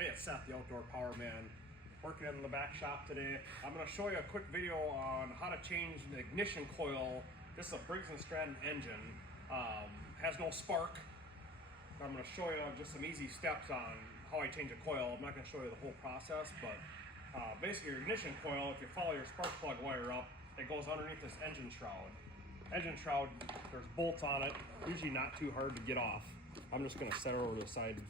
Hey, it's Seth, the Outdoor Power Man, working in the back shop today. I'm going to show you a quick video on how to change the ignition coil. This is a Briggs and Stratton engine. Has no spark. I'm going to show you just some easy steps on how I change a coil. I'm not going to show you the whole process, but basically your ignition coil, if you follow your spark plug wire up, it goes underneath this engine shroud. Engine shroud, there's bolts on it, usually not too hard to get off. I'm just going to set it over to the side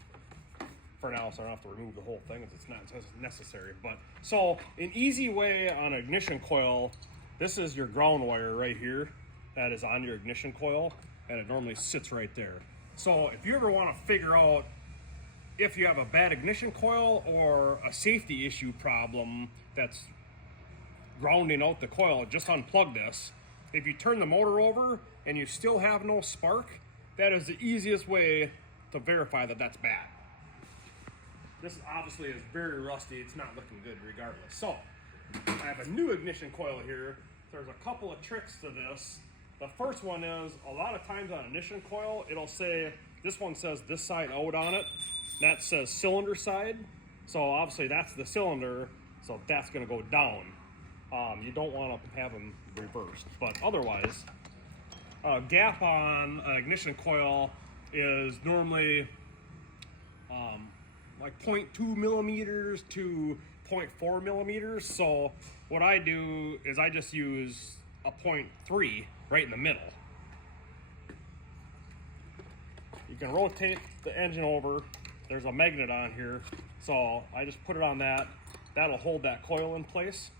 for now, so I don't have to remove the whole thing if it's not necessary. But so an easy way on an ignition coil, this is your ground wire right here that is on your ignition coil, and it normally sits right there. So if you ever want to figure out if you have a bad ignition coil or a safety issue problem that's grounding out the coil, just unplug this. If you turn the motor over and you still have no spark, that is the easiest way to verify that that's bad. This obviously is very rusty. It's not looking good regardless. So I have a new ignition coil here. There's a couple of tricks to this. The first one is, a lot of times on ignition coil, it'll say, this one says this side out on it. That says cylinder side. So obviously that's the cylinder, so that's gonna go down. You don't want to have them reversed, but otherwise, gap on an ignition coil is normally like 0.2 millimeters to 0.4 millimeters. So what I do is I just use a 0.3 right in the middle. You can rotate the engine over. There's a magnet on here, so I just put it on that. That'll hold that coil in place.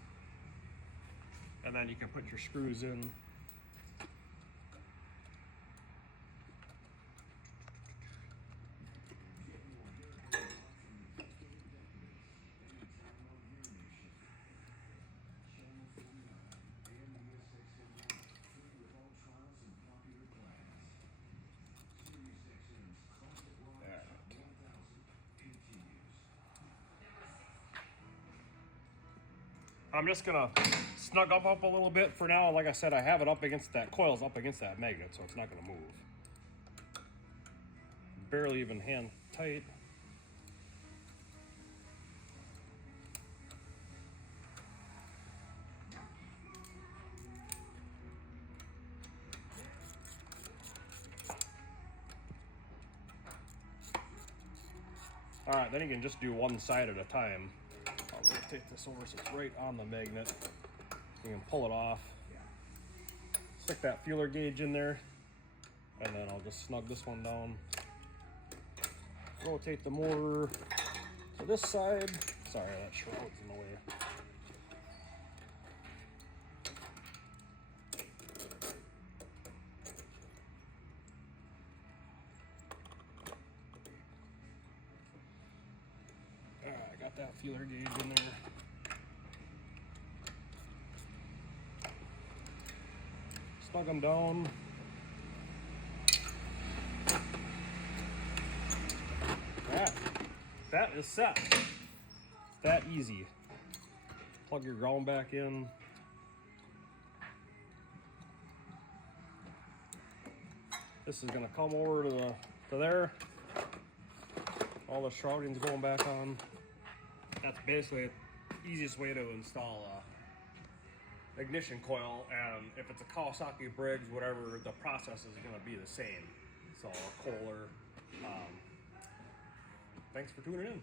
And then you can put your screws in. I'm just gonna snug up a little bit for now. Like I said, I have it up against that coil's up against that magnet, so it's not gonna move. Barely even hand tight. All right, then you can just do one side at a time. I'll rotate this over so it's right on the magnet. You can pull it off. Stick that feeler gauge in there, and then I'll just snug this one down. Rotate the motor to this side. Sorry, that shroud's in the way. Alright, I got that feeler gauge in there. Snug them down. That is set. It's that easy. Plug your ground back in. This is gonna come over to there. All the shrouding's going back on. That's basically the easiest way to install a ignition coil, and if it's a Kawasaki, Briggs, whatever, the process is gonna be the same. So a Kohler. Thanks for tuning in.